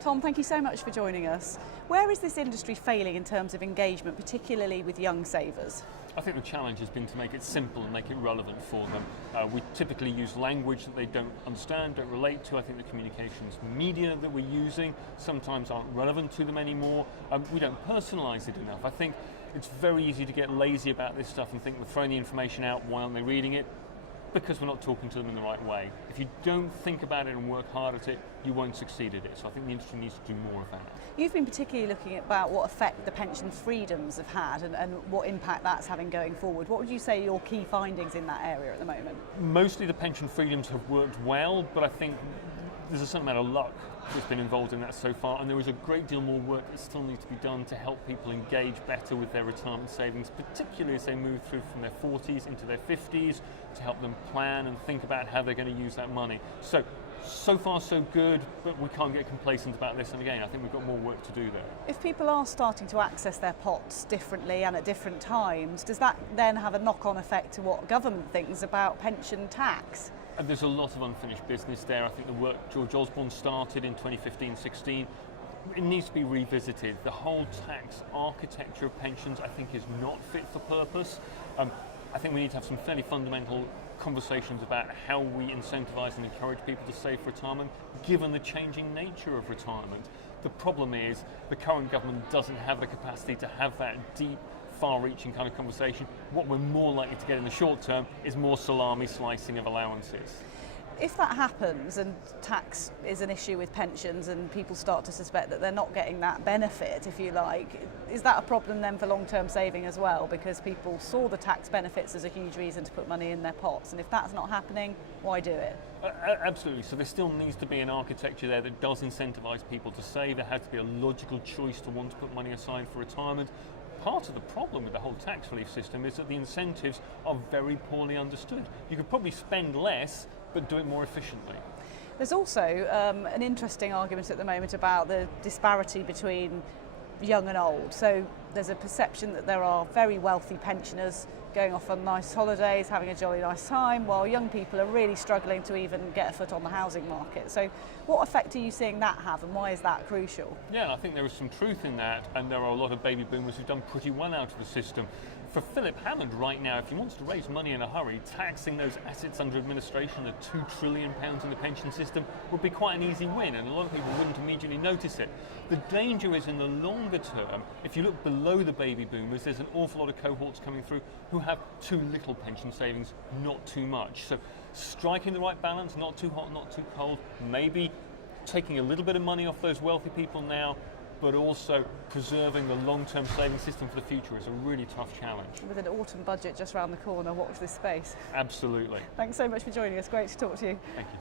Tom, thank you so much for joining us. Where is this industry failing in terms of engagement, particularly with young savers? I think the challenge has been to make it simple and make it relevant for them. We typically use language that they don't understand, don't relate to. I think the communications media that we're using sometimes aren't relevant to them anymore. We don't personalise it enough. I think it's very easy to get lazy about this stuff and think we're throwing the information out, why aren't they reading it? Because we're not talking to them in the right way. If you don't think about it and work hard at it, you won't succeed at it. So I think the industry needs to do more of that. You've been particularly looking about what effect the pension freedoms have had and what impact that's having going forward. What would you say are your key findings in that area at the moment? Mostly the pension freedoms have worked well, but I think there's a certain amount of luck that's been involved in that so far, and there is a great deal more work that still needs to be done to help people engage better with their retirement savings, particularly as they move through from their 40s into their 50s, to help them plan and think about how they're going to use that money. So far so good, but we can't get complacent about this, and again, I think we've got more work to do there. If people are starting to access their pots differently and at different times, does that then have a knock-on effect to what government thinks about pension tax? And there's a lot of unfinished business there. I think the work George Osborne started in 2015-16, it needs to be revisited. The whole tax architecture of pensions, I think, is not fit for purpose. I think we need to have some fairly fundamental conversations about how we incentivise and encourage people to save for retirement, given the changing nature of retirement. The problem is the current government doesn't have the capacity to have that deep, far-reaching kind of conversation. What we're more likely to get in the short term is more salami slicing of allowances. If that happens and tax is an issue with pensions and people start to suspect that they're not getting that benefit, if you like, is that a problem then for long-term saving as well? Because people saw the tax benefits as a huge reason to put money in their pots, and if that's not happening, why do it? Absolutely. So there still needs to be an architecture there that does incentivise people to save. There has to be a logical choice to want to put money aside for retirement. Part of the problem with the whole tax relief system is that the incentives are very poorly understood. You could probably spend less, but do it more efficiently. There's also an interesting argument at the moment about the disparity between young and old. So there's a perception that there are very wealthy pensioners going off on nice holidays, having a jolly nice time, while young people are really struggling to even get a foot on the housing market. So what effect are you seeing that have, and why is that crucial? Yeah, I think there is some truth in that, and there are a lot of baby boomers who've done pretty well out of the system. For Philip Hammond right now, if he wants to raise money in a hurry, taxing those assets under administration at £2 trillion in the pension system would be quite an easy win, and a lot of people wouldn't immediately notice it. The danger is in the longer term, if you look below the baby boomers, there's an awful lot of cohorts coming through who have too little pension savings, not too much. So striking the right balance, not too hot, not too cold, maybe taking a little bit of money off those wealthy people now, but also preserving the long-term saving system for the future is a really tough challenge. With an autumn budget just around the corner, watch this space. Absolutely. Thanks so much for joining us. Great to talk to you. Thank you.